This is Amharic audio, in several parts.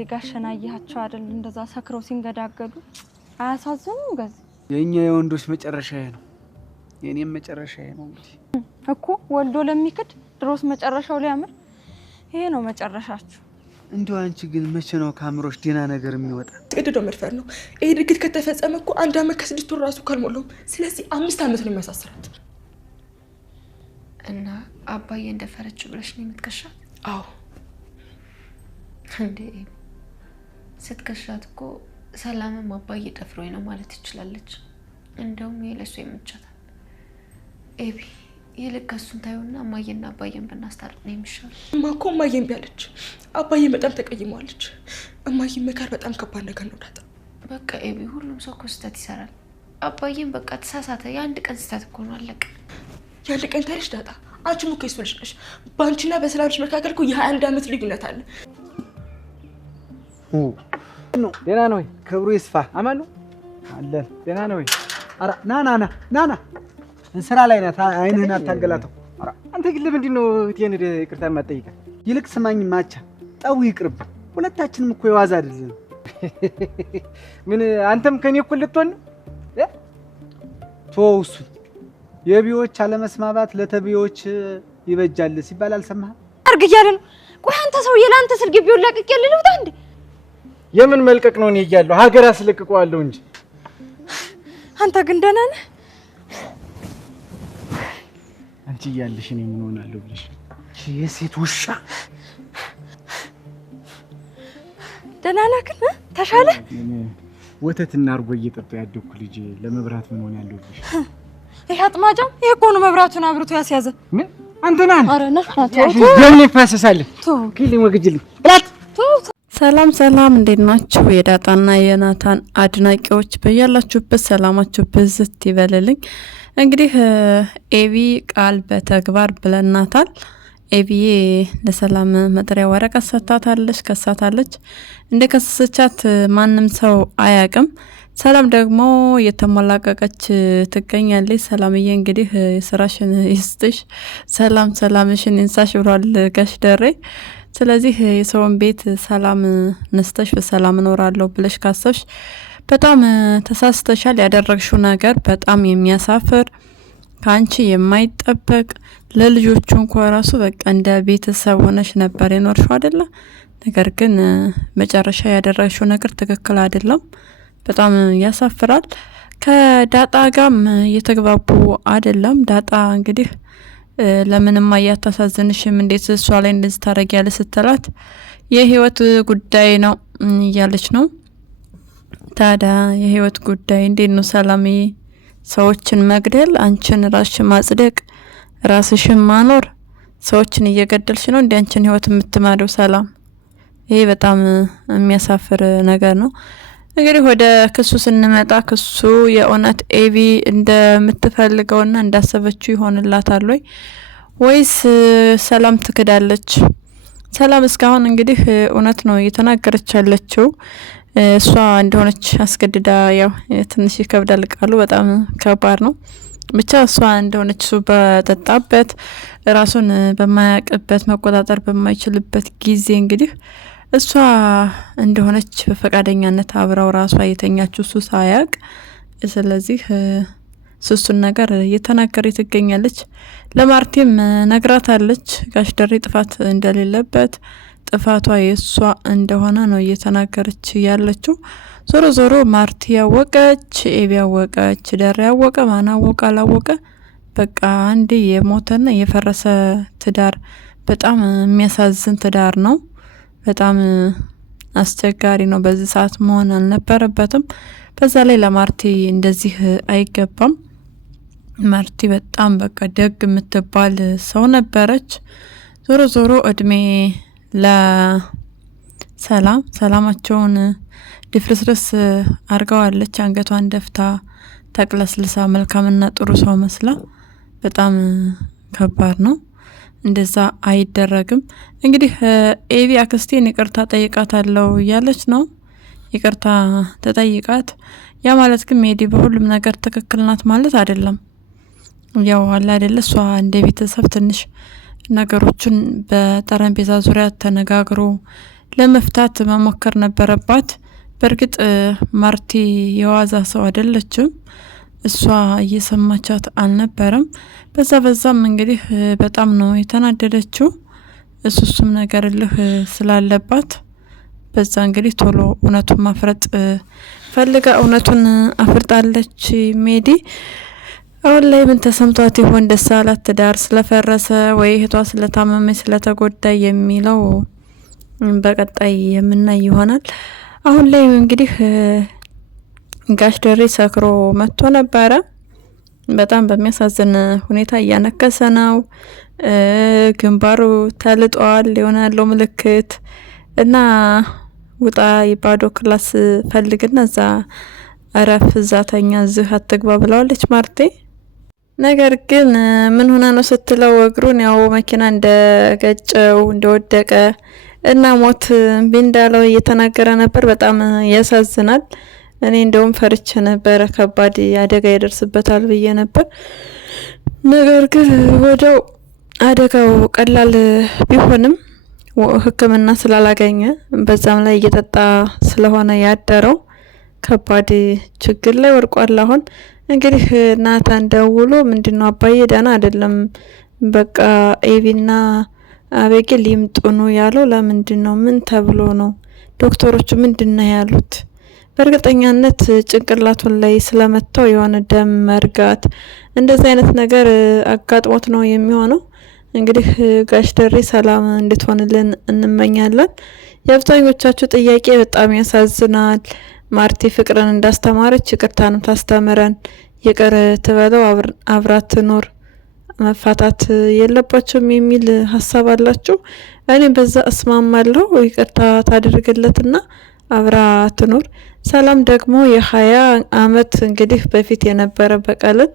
ጊዜ ጋሸናያቸው አይደል እንደዛ ሰክረው ሲንገዳገዱ አያሳዝኑም? ገዝ የኛ የወንዶች መጨረሻዬ ነው የኔም መጨረሻዬ ነው እንግዲህ እኮ ወልዶ ለሚክድ ድሮስ መጨረሻው ሊያምር ይሄ ነው መጨረሻችሁ። እንዴው አንቺ ግን መቼ ነው ካምሮሽ ዲና ነገር የሚወጣ? ጥቅድዶ መድፈር ነው ይሄ ድርጊት ከተፈጸመ እኮ 1 አመት ከ6 ወር ራሱ ካልሞላው ስለዚህ 5 አመት ነው የሚያሳስራት። እና አባዬ እንደፈረች ብለሽ ነው የምትከሻት? አዎ እንዴ ስትከሻት እኮ ሰላምም አባዬ ደፍሮኝ ነው ማለት ትችላለች። እንደውም የለሱ የምትቻታል ኤቢ ይልቅ እሱን ታዩና ማየና አባዬን ብናስታርቅ ነው የሚሻለው። ማኮ ማየን ቢያለች አባዬን በጣም ተቀይሟለች። እማዬን መካር በጣም ከባድ ነገር ነው ዳጣ። በቃ ኤቢ ሁሉም ሰው እኮ ስህተት ይሰራል። አባዬን በቃ ተሳሳተ። የአንድ ቀን ስህተት እኮ ነው አለቀ። የአንድ ቀን ታሪሽ ዳጣ አንቺም እኮ ይስፈልሽ ነሽ። ባንቺና በሰላምሽ መካከል እኮ የ21 አመት ልዩነት አለ። ነው ደህና ነው? ክብሩ ይስፋ አማን ነው አለን። ደህና ነው? አራ ናና እንስራ ላይ ናት። አይንህን አታገላተው። አራ አንተ ግን ለምንድን ነው እቴን ይቅርታ የማትጠይቀው? ይልቅ ስማኝ ማቻ ጠው ይቅርብ። ሁለታችንም እኮ የዋዛ አይደለም። ምን አንተም ከኔ እኮ ልትሆን ነው? ተውሱ የቢዎች አለመስማማት ለተቢዎች ይበጃል ሲባል አልሰማህም? አርግ እያለ ነው። ቆይ አንተ ሰውዬ ለአንተ ስል ግቢውን ለቅቄ ልውጣ እንዴ? የምን መልቀቅ ነው? እኔ እያለሁ ሀገር አስለቅቀዋለሁ እንጂ አንተ ግን ደህና ነህ? አንቺ እያለሽ እኔ ምን ሆናለሁ ብለሽ የሴት ውሻ። ደህና ነህ ግን? ተሻለ? ወተትና አርጎ እየጠጣሁ ያደኩ ልጅ ለመብራት ምን ሆናለሁ ብለሽ ይሄ አጥማጃው ይሄ እኮ ነው መብራቱን አብርቶ ያስያዘ። ምን አንተ ነህ? አረ ነህ ደምን ይፈሰሳል። ኪሊን ወግጅልኝ ብላት። ሰላም እንዴት ናችሁ? የዳጣና የናታን አድናቂዎች በያላችሁበት ሰላማችሁ ብዝት ይበልልኝ። እንግዲህ ኤቢ ቃል በተግባር ብለናታል። ኤቢዬ ለሰላም መጥሪያ ወረቀት ሰጥታታለች፣ ከሳታለች። እንደ ከሰሰቻት ማንም ሰው አያውቅም። ሰላም ደግሞ የተሞላቀቀች ትገኛለች። ሰላምዬ እንግዲህ ስራሽን ይስጥሽ፣ ሰላምሽን ይንሳሽ ብሏል ጋሽ ደሬ። ስለዚህ የሰውን ቤት ሰላም ነስተሽ በሰላም እኖራለሁ ብለሽ ካሰብሽ በጣም ተሳስተሻል። ያደረግሽው ነገር በጣም የሚያሳፍር ካንቺ የማይጠበቅ ለልጆቹ እንኳን ራሱ በቃ እንደ ቤተሰብ ሆነሽ ነበር የኖርሽው አይደለ? ነገር ግን መጨረሻ ያደረግሽው ነገር ትክክል አይደለም። በጣም ያሳፍራል። ከዳጣ ጋርም እየተግባቡ አይደለም። ዳጣ እንግዲህ ለምንም አያታሳዝንሽም እንዴት እሷ ላይ እንደዚህ ታረጊያለሽ ስትላት የህይወት ጉዳይ ነው እያለች ነው። ታዲያ የህይወት ጉዳይ እንዴት ነው ሰላምዬ? ሰዎችን መግደል፣ አንቺን ራስሽን ማጽደቅ፣ ራስሽን ማኖር፣ ሰዎችን እየገደልሽ ነው እንዴ አንቺን ህይወት የምትማሪው ሰላም? ይሄ በጣም የሚያሳፍር ነገር ነው። እንግዲህ ወደ ክሱ ስንመጣ ክሱ የእውነት ኤቢ እንደምትፈልገውና እንዳሰበችው ይሆንላታል ወይስ ሰላም ትክዳለች? ሰላም እስካሁን እንግዲህ እውነት ነው እየተናገረች ያለችው። እሷ እንደሆነች አስገድዳ ያው ትንሽ ይከብዳል ቃሉ በጣም ከባድ ነው። ብቻ እሷ እንደሆነች እሱ በጠጣበት ራሱን በማያውቅበት መቆጣጠር በማይችልበት ጊዜ እንግዲህ እሷ እንደሆነች በፈቃደኛነት አብራው ራሷ የተኛችው እሱ ሳያውቅ። ስለዚህ እሱን ነገር እየተናገረ ትገኛለች። ለማርቲም ነግራታለች ጋሽ ደሬ ጥፋት እንደሌለበት ጥፋቷ የእሷ እንደሆነ ነው እየተናገረች ያለችው። ዞሮ ማርቲ ያወቀች፣ ኤቢ ያወቀች፣ ደሬ ያወቀ፣ ማን አወቀ አላወቀ በቃ አንዴ የሞተና የፈረሰ ትዳር በጣም የሚያሳዝን ትዳር ነው። በጣም አስቸጋሪ ነው። በዚህ ሰዓት መሆን አልነበረበትም። በዛ ላይ ለማርቲ እንደዚህ አይገባም። ማርቲ በጣም በቃ ደግ የምትባል ሰው ነበረች። ዞሮ እድሜ ለሰላማቸውን ድፍርስርስ አርገዋለች። አንገቷን ደፍታ ተቅለስልሳ መልካምና ጥሩ ሰው መስላ በጣም ከባድ ነው። እንደዛ አይደረግም። እንግዲህ ኤቢ አክስቴን ይቅርታ ጠይቃታለሁ እያለች ነው። ይቅርታ ተጠይቃት። ያ ማለት ግን ሜዲ በሁሉም ነገር ትክክል ናት ማለት አይደለም። ያው አለ አይደለ እሷ እንደ ቤተሰብ ትንሽ ነገሮችን በጠረጴዛ ዙሪያ ተነጋግሮ ለመፍታት መሞከር ነበረባት። በእርግጥ ማርቲ የዋዛ ሰው አይደለችም። እሷ እየሰማቻት አልነበረም። በዛም እንግዲህ በጣም ነው የተናደደችው። እሱም ነገር ልህ ስላለባት በዛ እንግዲህ ቶሎ እውነቱን ማፍረጥ ፈልጋ እውነቱን አፍርጣለች። ሜዲ አሁን ላይ ምን ተሰምቷት ይሆን? ደስ አላት ትዳር ስለፈረሰ ወይ እህቷ ስለታመመች ስለተጎዳ የሚለው በቀጣይ የምናይ ይሆናል። አሁን ላይ እንግዲህ ጋሽ ደሬ ሰክሮ መጥቶ ነበረ። በጣም በሚያሳዝን ሁኔታ እያነከሰ ነው። ግንባሩ ተልጧል የሆነ ያለው ምልክት እና ውጣ የባዶ ክላስ ፈልግና እዛ አረፍ ዛተኛ ዝህ አትግባ ብለዋለች ማርቴ። ነገር ግን ምን ሆና ነው ስትለው እግሩን ያው መኪና እንደገጨው እንደወደቀ እና ሞት ቢንዳለው እየተናገረ ነበር። በጣም ያሳዝናል። እኔ እንደውም ፈርቼ ነበር ከባድ አደጋ ይደርስበታል ብዬ ነበር። ነገር ግን ወደው አደጋው ቀላል ቢሆንም ሕክምና ስላላገኘ በዛም ላይ እየጠጣ ስለሆነ ያደረው ከባድ ችግር ላይ ወድቋል። አሁን እንግዲህ ናታን ደውሎ ምንድነው አባዬ ደህና አይደለም፣ በቃ ኤቪና አቤጌል ይምጡኑ ያለው ለምንድነው? ምን ተብሎ ነው? ዶክተሮቹ ምንድነው ያሉት? በእርግጠኛነት ጭንቅላቱን ላይ ስለመታው የሆነ ደም መርጋት እንደዚህ አይነት ነገር አጋጥሞት ነው የሚሆነው። እንግዲህ ጋሽ ደሬ ሰላም እንድትሆንልን እንመኛለን። የአብዛኞቻችሁ ጥያቄ በጣም ያሳዝናል። ማርቲ ፍቅርን እንዳስተማረች ይቅርታንም ታስተምረን፣ ይቅር ትበለው፣ አብራት ትኖር፣ መፋታት የለባቸውም የሚል ሀሳብ አላችሁ። እኔም በዛ እስማማለሁ። ይቅርታ ታደርግለትና አብራ ትኖር። ሰላም ደግሞ የ20 አመት እንግዲህ በፊት የነበረ በቀልን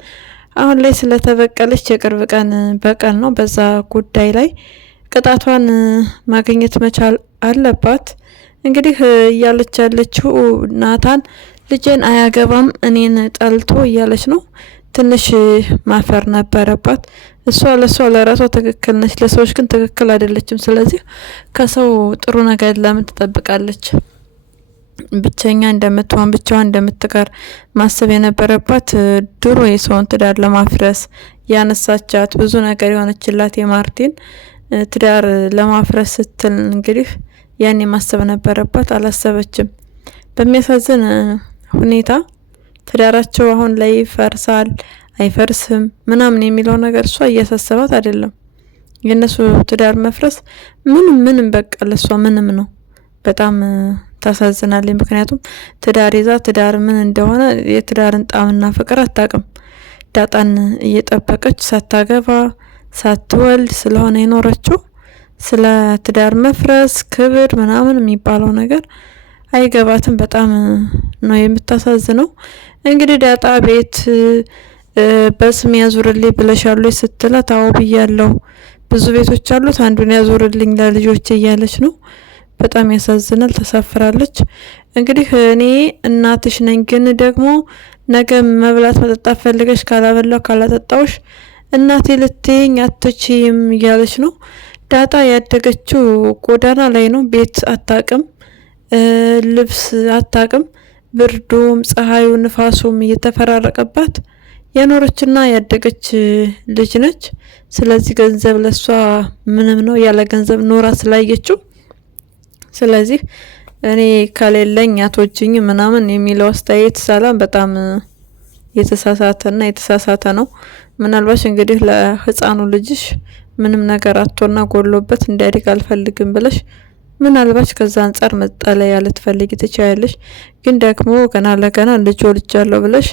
አሁን ላይ ስለተበቀለች የቅርብ ቀን በቀል ነው። በዛ ጉዳይ ላይ ቅጣቷን ማግኘት መቻል አለባት። እንግዲህ እያለች ያለችው ናታን ልጄን አያገባም እኔን ጠልቶ እያለች ነው። ትንሽ ማፈር ነበረባት። እሷ ለራሷ ትክክል ነች፣ ለሰዎች ግን ትክክል አይደለችም። ስለዚህ ከሰው ጥሩ ነገር ለምን ትጠብቃለች? ብቸኛ እንደምትሆን ብቻዋን እንደምትቀር ማሰብ የነበረባት ድሮ የሰውን ትዳር ለማፍረስ ያነሳቻት ብዙ ነገር የሆነችላት የማርቲን ትዳር ለማፍረስ ስትል እንግዲህ ያኔ ማሰብ ነበረባት። አላሰበችም። በሚያሳዝን ሁኔታ ትዳራቸው አሁን ላይ ይፈርሳል አይፈርስም ምናምን የሚለው ነገር እሷ እያሳሰባት አይደለም። የነሱ ትዳር መፍረስ ምንም በቃ ለሷ ምንም ነው። በጣም ታሳዝናለች። ምክንያቱም ትዳር ይዛ ትዳር ምን እንደሆነ የትዳርን ጣምና ፍቅር አታውቅም። ዳጣን እየጠበቀች ሳታገባ ሳትወልድ ስለሆነ የኖረችው ስለ ትዳር መፍረስ ክብር ምናምን የሚባለው ነገር አይገባትም። በጣም ነው የምታሳዝነው። እንግዲህ ዳጣ ቤት በስም ያዙርልኝ ብለሻሉ ስትላት አዎ ብያለሁ፣ ብዙ ቤቶች አሉት አንዱን ያዙርልኝ ለልጆች እያለች ነው። በጣም ያሳዝናል። ተሳፍራለች። እንግዲህ እኔ እናትሽ ነኝ፣ ግን ደግሞ ነገ መብላት መጠጣት ፈልገሽ ካላበላው ካላጠጣውሽ እናቴ ልትይኝ አትችይም እያለች ነው። ዳጣ ያደገችው ጎዳና ላይ ነው። ቤት አታቅም፣ ልብስ አታቅም። ብርዱም ፀሐዩ ንፋሱም እየተፈራረቀባት የኖረችና ያደገች ልጅ ነች። ስለዚህ ገንዘብ ለሷ ምንም ነው። ያለ ገንዘብ ኖራ ስላየችው ስለዚህ እኔ ከሌለኝ አትወጂኝ ምናምን የሚለው አስተያየት ሰላም በጣም የተሳሳተና የተሳሳተ ነው። ምናልባት እንግዲህ ለህፃኑ ልጅሽ ምንም ነገር አጥቶና ጎሎበት እንዲያድግ አልፈልግም ብለሽ ምናልባት ከዛ አንፃር መጠለያ ልትፈልጊ ትችያለሽ። ግን ደግሞ ገና ለገና ልጅ ወልጃለሁ ብለሽ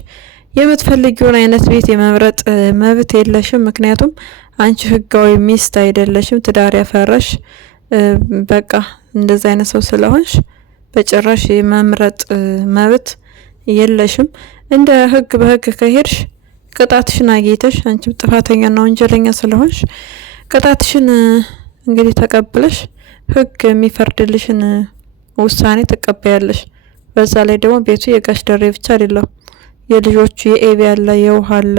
የምትፈልጊውን አይነት ቤት የመምረጥ መብት የለሽም። ምክንያቱም አንቺ ህጋዊ ሚስት አይደለሽም። ትዳር ያፈራሽ በቃ እንደዛ አይነት ሰው ስለሆንሽ በጭራሽ የመምረጥ መብት የለሽም። እንደ ህግ በህግ ከሄድሽ ቅጣትሽን አግኝተሽ አንቺም ጥፋተኛና ወንጀለኛ ስለሆንሽ ቅጣትሽን እንግዲህ ተቀብለሽ ህግ የሚፈርድልሽን ውሳኔ ትቀበያለሽ። በዛ ላይ ደግሞ ቤቱ የጋሽ ደሬ ብቻ አይደለም፣ የልጆቹ የኤቢ አለ፣ የውሃ አለ፣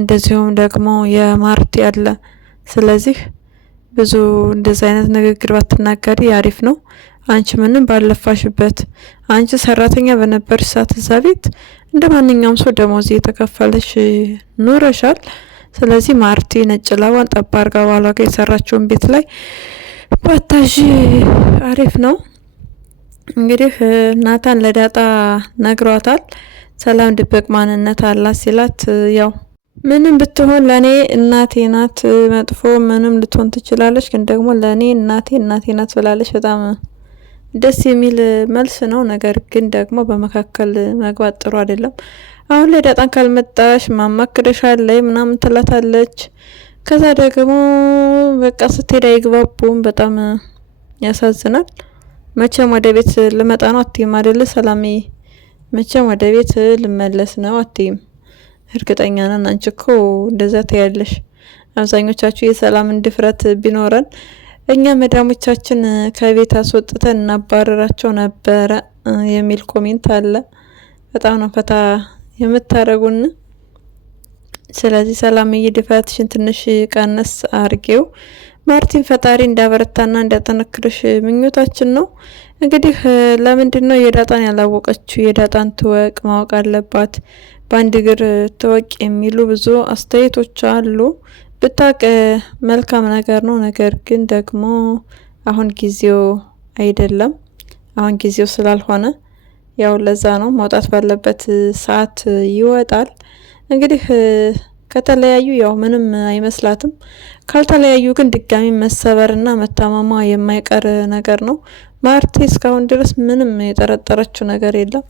እንደዚሁም ደግሞ የማርቲ አለ። ስለዚህ ብዙ እንደዚህ አይነት ንግግር ባትናገሪ አሪፍ ነው። አንቺ ምንም ባለፋሽበት አንቺ ሰራተኛ በነበርሽ ሰዓት እዛ ቤት እንደ ማንኛውም ሰው ደሞዝ እየተከፈለሽ ኑረሻል። ስለዚህ ማርቲ ነጭ ላቧን ጠብ አድርጋ ባሏ ጋር የሰራችውን ቤት ላይ ባታዥ አሪፍ ነው። እንግዲህ ናታን ለዳጣ ነግሯታል። ሰላም ድብቅ ማንነት አላት ሲላት ያው ምንም ብትሆን ለኔ እናቴ ናት፣ መጥፎ ምንም ልትሆን ትችላለች፣ ግን ደግሞ ለኔ እናቴ ናት ብላለች። በጣም ደስ የሚል መልስ ነው። ነገር ግን ደግሞ በመካከል መግባት ጥሩ አይደለም። አሁን ላይ ዳጣን ካልመጣሽ ማማክረሻል ላይ ምናምን ትላታለች። ከዛ ደግሞ በቃ ስትሄድ አይግባቡም። በጣም ያሳዝናል። መቼም ወደ ቤት ልመጣ ነው አትይም አይደለ ሰላምዬ? መቼም ወደ ቤት ልመለስ ነው አትይም? እርግጠኛ ነን አንቺ እኮ እንደዛ ትያለሽ። አብዛኞቻችሁ የሰላምን ድፍረት ቢኖረን እኛ መዳሞቻችን ከቤት አስወጥተን እናባረራቸው ነበረ የሚል ኮሜንት አለ። በጣም ነው ፈታ የምታረጉን። ስለዚህ ሰላምዬ ድፍረትሽን ትንሽ ቀነስ አርጌው። ማርቲን ፈጣሪ እንዳበረታና እንዳጠነክርሽ ምኞታችን ነው። እንግዲህ ለምንድን ነው የዳጣን ያላወቀችው? የዳጣን ትወቅ፣ ማወቅ አለባት። በአንድ እግር ትወቅ የሚሉ ብዙ አስተያየቶች አሉ። ብታቅ መልካም ነገር ነው። ነገር ግን ደግሞ አሁን ጊዜው አይደለም። አሁን ጊዜው ስላልሆነ ያው ለዛ ነው መውጣት ባለበት ሰዓት ይወጣል። እንግዲህ ከተለያዩ ያው ምንም አይመስላትም። ካልተለያዩ ግን ድጋሚ መሰበርና መታመሟ የማይቀር ነገር ነው። ማርቲ እስካሁን ድረስ ምንም የጠረጠረችው ነገር የለም።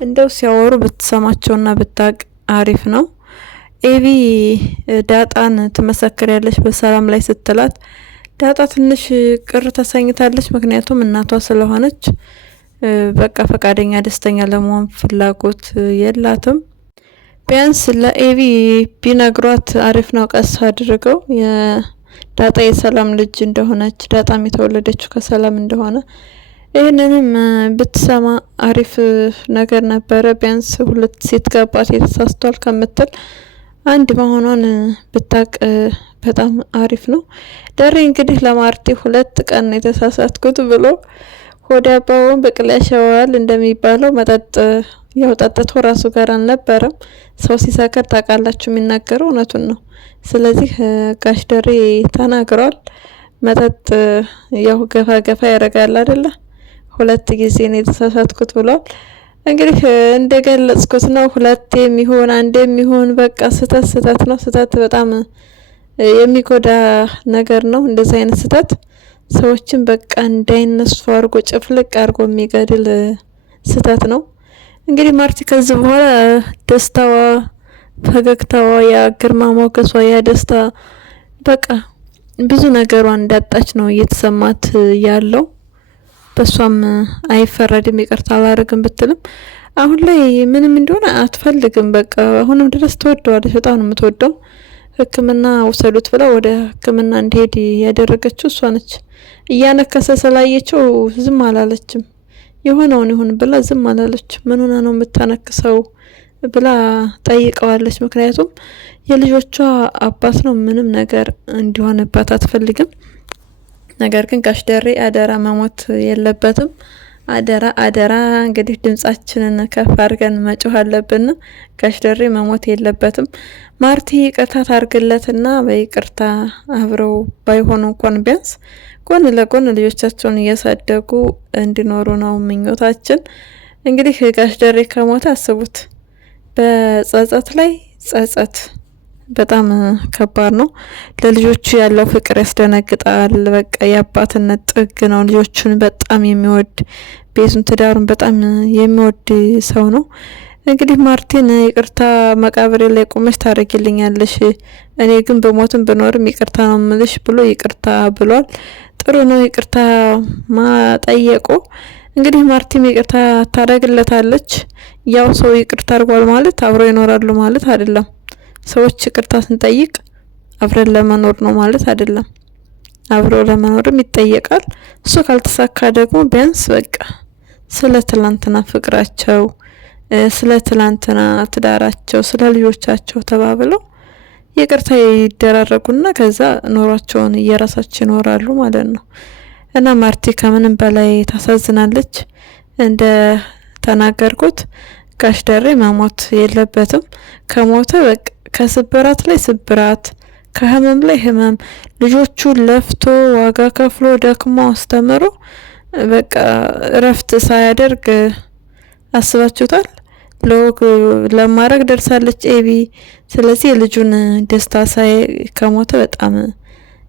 እንደው ሲያወሩ ብትሰማቸውና ብታቅ አሪፍ ነው። ኤቢ ዳጣን ትመሰክሪያለሽ በሰላም ላይ ስትላት ዳጣ ትንሽ ቅር ተሰኝታለች። ምክንያቱም እናቷ ስለሆነች በቃ ፈቃደኛ ደስተኛ ለመሆን ፍላጎት የላትም። ቢያንስ ለኤቢ ቢነግሯት አሪፍ ነው። ቀስ አድርገው የዳጣ የሰላም ልጅ እንደሆነች ዳጣም የተወለደችው ከሰላም እንደሆነ ይህንንም ብትሰማ አሪፍ ነገር ነበረ። ቢያንስ ሁለት ሴት ጋባት የተሳስቷል ከምትል አንድ መሆኗን ብታቅ በጣም አሪፍ ነው። ደሬ እንግዲህ ለማርቲ 2 ቀን የተሳሳትኩት ብሎ ሆዲ አባውን በቅል ያሸዋል እንደሚባለው መጠጥ ያው ጠጥቶ ራሱ ጋር አልነበረም። ሰው ሲሰከር ታውቃላችሁ የሚናገረው እውነቱን ነው። ስለዚህ ጋሽ ደሬ ተናግሯል። መጠጥ ያው ገፋ ገፋ ያደርጋል አይደለ? 2 ጊዜ ነው የተሳሳትኩት ብሏል። እንግዲህ እንደገለጽኩት ነው። 2 የሚሆን 1 የሚሆን በቃ ስህተት ነው። ስህተት በጣም የሚጎዳ ነገር ነው። እንደዚህ አይነት ስህተት ሰዎችን በቃ እንዳይነሱ አድርጎ ጭፍልቅ አድርጎ የሚገድል ስህተት ነው። እንግዲህ ማርቲ ከዚህ በኋላ ደስታዋ፣ ፈገግታዋ፣ ያ ግርማ ሞገሷ፣ ያ ደስታ በቃ ብዙ ነገሯ እንዳጣች ነው እየተሰማት ያለው። በሷም አይፈረድም ይቅርታ አላደርግም ብትልም አሁን ላይ ምንም እንደሆነ አትፈልግም። በቃ አሁንም ድረስ ትወደዋለች። በጣም ነው የምትወደው። ሕክምና ውሰዱት ብላ ወደ ሕክምና እንዲሄድ ያደረገችው እሷ ነች። እያነከሰ ስላየችው ዝም አላለችም። የሆነውን ይሁን ብላ ዝም አላለች። ምን ሆነ ነው የምታነክሰው ብላ ጠይቀዋለች። ምክንያቱም የልጆቿ አባት ነው። ምንም ነገር እንዲሆንባት አትፈልግም። ነገር ግን ጋሽ ደሬ አደራ መሞት የለበትም። አደራ እንግዲህ ድምጻችንን ከፍ አድርገን መጮህ አለብን። ጋሽ ደሬ መሞት የለበትም። ማርቲ ይቅርታ ታርግለትና በይቅርታ አብረው ባይሆኑ እንኳን ቢያንስ ጎን ለጎን ልጆቻቸውን እያሳደጉ እንዲኖሩ ነው ምኞታችን። እንግዲህ ጋሽ ደሬ ከሞተ አስቡት፣ በጸጸት ላይ ጸጸት በጣም ከባድ ነው። ለልጆቹ ያለው ፍቅር ያስደነግጣል። በቃ የአባትነት ጥግ ነው። ልጆቹን በጣም የሚወድ ቤቱን ትዳሩን በጣም የሚወድ ሰው ነው። እንግዲህ ማርቲን ይቅርታ መቃብሬ ላይ ቆመሽ ታረጊልኛለሽ፣ እኔ ግን በሞትም ብኖርም ይቅርታ ነው ምልሽ ብሎ ይቅርታ ብሏል። ጥሩ ነው ይቅርታ ማጠየቁ። እንግዲህ ማርቲም ይቅርታ ታደርግለታለች። ያው ሰው ይቅርታ አድርጓል ማለት አብረው ይኖራሉ ማለት አይደለም። ሰዎች ይቅርታ ስንጠይቅ አብረን ለመኖር ነው ማለት አይደለም። አብረው ለመኖርም ይጠየቃል። እሱ ካልተሳካ ደግሞ ቢያንስ በቃ ስለ ትላንትና ፍቅራቸው፣ ስለ ትላንትና ትዳራቸው፣ ስለ ልጆቻቸው ተባብለው ይቅርታ ይደራረጉና ከዛ ኑሯቸውን እየራሳቸው ይኖራሉ ማለት ነው። እና ማርቲ ከምንም በላይ ታሳዝናለች። እንደ ተናገርኩት ጋሽ ደሬ መሞት የለበትም። ከሞተ በቃ ከስብራት ላይ ስብራት፣ ከህመም ላይ ህመም፣ ልጆቹ ለፍቶ ዋጋ ከፍሎ ደክሞ አስተምሮ በቃ እረፍት ሳያደርግ አስባችሁታል። ለወግ ለማድረግ ደርሳለች ኤቢ። ስለዚህ የልጁን ደስታ ሳይ ከሞተ በጣም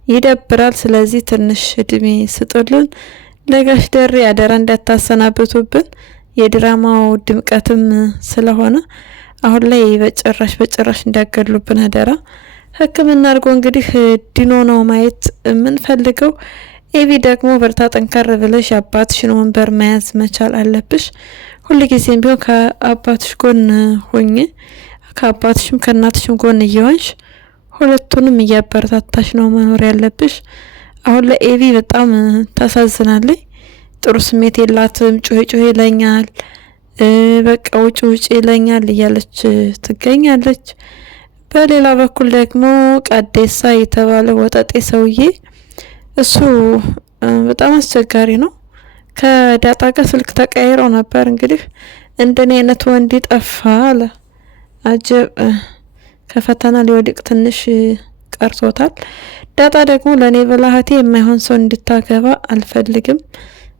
ይደብራል። ስለዚህ ትንሽ እድሜ ስጡልን ለጋሽ ደሬ አደራ እንዳታሰናብቱብን። የድራማው ድምቀትም ስለሆነ አሁን ላይ በጭራሽ እንዳገሉብን አደራ። ሕክምና አድርጎ እንግዲህ ድኖ ነው ማየት የምንፈልገው። ኤቢ ደግሞ በርታ ጠንከር ብለሽ አባትሽን ወንበር መያዝ መቻል አለብሽ። ሁልጊዜም ቢሆን ከአባትሽ ጎን ሆኜ ከአባትሽም ከእናትሽም ጎን እየሆንሽ ሁለቱንም እያበረታታሽ ነው መኖር ያለብሽ። አሁን ላይ ኤቢ በጣም ታሳዝናለች። ጥሩ ስሜት የላትም። ጩሄ ይለኛል፣ በቃ ውጭ ይለኛል እያለች ትገኛለች። በሌላ በኩል ደግሞ ቀዴሳ የተባለ ወጠጤ ሰውዬ እሱ በጣም አስቸጋሪ ነው። ከዳጣ ጋር ስልክ ተቀያይረው ነበር። እንግዲህ እንደኔ አይነት ወንድ ጠፋ አለ። አጀብ ከፈተና ሊወድቅ ትንሽ ቀርቶታል። ዳጣ ደግሞ ለኔ ብልሃቴ የማይሆን ሰው እንድታገባ አልፈልግም፣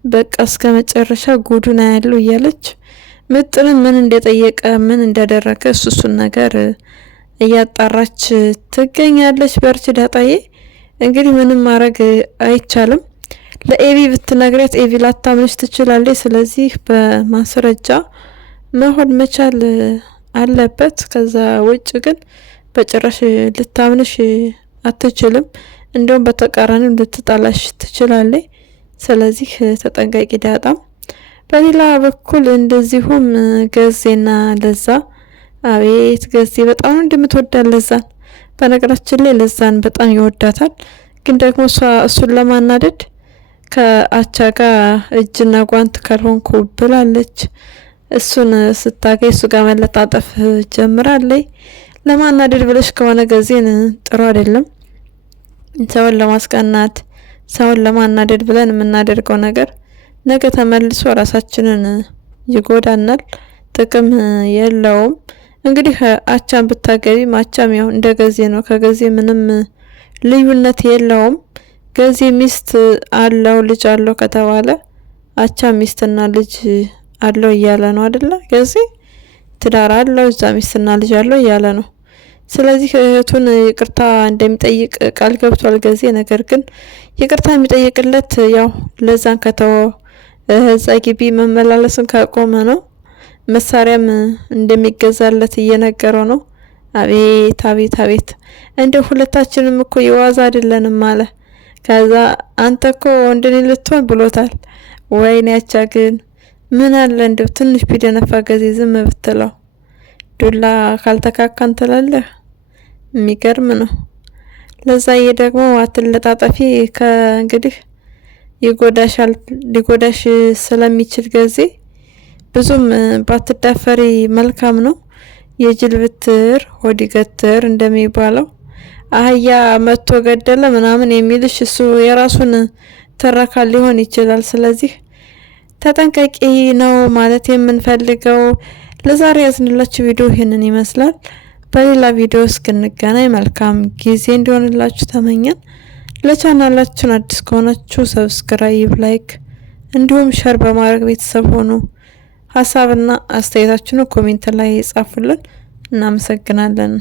በቃ እስከ መጨረሻ ጉዱና ያለው እያለች ምጥንን ምን እንደጠየቀ ምን እንዳደረገ እሱን ነገር እያጣራች ትገኛለች። በርቺ ዳጣዬ። እንግዲህ ምንም ማድረግ አይቻልም። ለኤቢ ብትነግሪያት ኤቢ ላታምንሽ ትችላለች። ስለዚህ በማስረጃ መሆን መቻል አለበት። ከዛ ውጭ ግን በጭራሽ ልታምንሽ አትችልም። እንደውም በተቃራኒው ልትጣላሽ ትችላለች። ስለዚህ ተጠንቀቂ ዳጣም። በሌላ በኩል እንደዚሁም ገዜና ለዛ፣ አቤት ገዜ በጣም እንደምትወዳት ለዛን። በነገራችን ላይ ለዛን በጣም ይወዳታል። ግን ደግሞ እሱን ለማናደድ ከአቻ ጋር እጅና ጓንት ካልሆንኩ ብላለች። እሱን ስታገኝ እሱ ጋር መለጣጠፍ ጀምራለች። ለማናደድ ብለሽ ከሆነ ገዜን ጥሩ አይደለም። ሰውን ለማስቀናት ሰውን ለማናደድ ብለን የምናደርገው ነገር ነገ ተመልሶ ራሳችንን ይጎዳናል፣ ጥቅም የለውም። እንግዲህ አቻም ብታገቢ አቻም ያው እንደ ገዜ ነው። ከገዜ ምንም ልዩነት የለውም። ገዜ ሚስት አለው ልጅ አለው ከተባለ አቻ ሚስትና ልጅ አለው እያለ ነው አይደለ? ገዜ ትዳር አለው እዛ ሚስትና ልጅ አለው እያለ ነው። ስለዚህ እህቱን ይቅርታ እንደሚጠይቅ ቃል ገብቷል ገዜ። ነገር ግን ይቅርታ የሚጠይቅለት ያው ለዛን ከተወው እዛ ግቢ መመላለስን ካቆመ ነው። መሳሪያም እንደሚገዛለት እየነገረው ነው። አቤት አቤት አቤት! እንደ ሁለታችንም እኮ የዋዛ አይደለንም አለ። ከዛ አንተ እኮ እንደኔ ልትሆን ብሎታል። ወይኔ ያቻ ግን ምን አለ እንደው ትንሽ ቢደነፋ ገዜ ዝም ብትለው፣ ዱላ ካልተካካን ትላለህ። የሚገርም ነው። ለዛዬ ደግሞ አትለጣጠፊ ከእንግዲህ ይጎዳሻል፣ ሊጎዳሽ ስለሚችል ገዜ ብዙም ባትዳፈሪ መልካም ነው። የጅል ብትር ሆድ ይገትር እንደሚባለው አህያ መጥቶ ገደለ ምናምን የሚልሽ እሱ የራሱን ተረካ ሊሆን ይችላል። ስለዚህ ተጠንቀቂ ነው ማለት የምንፈልገው። ለዛሬ ያዝንላችሁ ቪዲዮ ይህንን ይመስላል። በሌላ ቪዲዮ እስክንገናኝ መልካም ጊዜ እንዲሆንላችሁ ተመኘን። ለቻናላችን አዲስ ከሆናችሁ ሰብስክራይብ፣ ላይክ እንዲሁም ሸር በማድረግ ቤተሰብ ሆኑ። ሀሳብና አስተያየታችሁን ኮሜንት ላይ ጻፉልን። እናመሰግናለን።